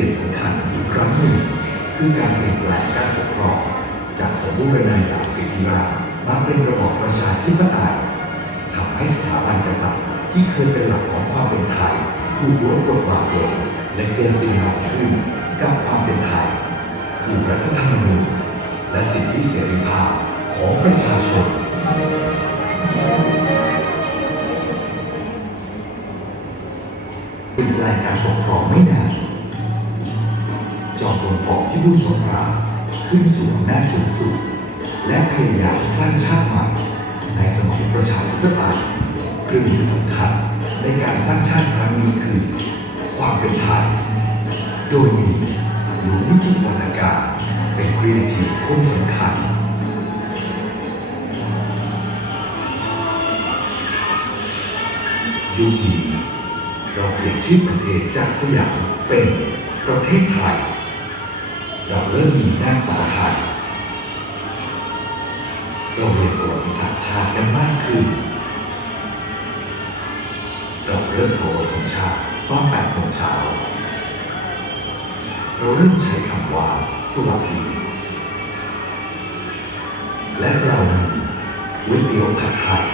ลี่ยนสำคัญอีกครั้งหนึ่ง คือการเปลี่ยนแปลงการปกครอง จากสมบูรณาญาสิทธิราชมาเป็นระบอบประชาธิปไตยทำให้สถาบันกษัตริย์ ที่เคยเป็นหลักของความเป็นไทยถูกลดบทบาทลงและเกิดสิ่งใหม่ขึ้นกับความเป็นไทย คือรัฐธรรมนูญและสิทธิเสรีภาพของประชาชนเปลี่ยนแปลงการปกครองไม่นาน จอมพลปพิบูลสงครามขึ้นสู่อำนาจสูงสุด และพยายามสร้างชาติใหม่ในสมัยประชาธิปไตยเครื่องมือสำคัญในการสร้างชาติครั้งนี้คือ ความเป็นไทย โดยมีหลวงวิจิตรวัฒการเป็นครีเอทีฟคนสำคัญยุคนี้เราเปลี่ยนชื่อประเทศจากสยามเป็นประเทศไทย เราเริ่มมีนางสาไทยเราเรียนประวัติศาสตร์ชาติกันมากขึ้น เราเริ่มโทรธงชาติตอน8โมงเช้า เราเริ่มใช้คำว่าสวัสดี และเรามีวยเตี๋ยวผัดไทย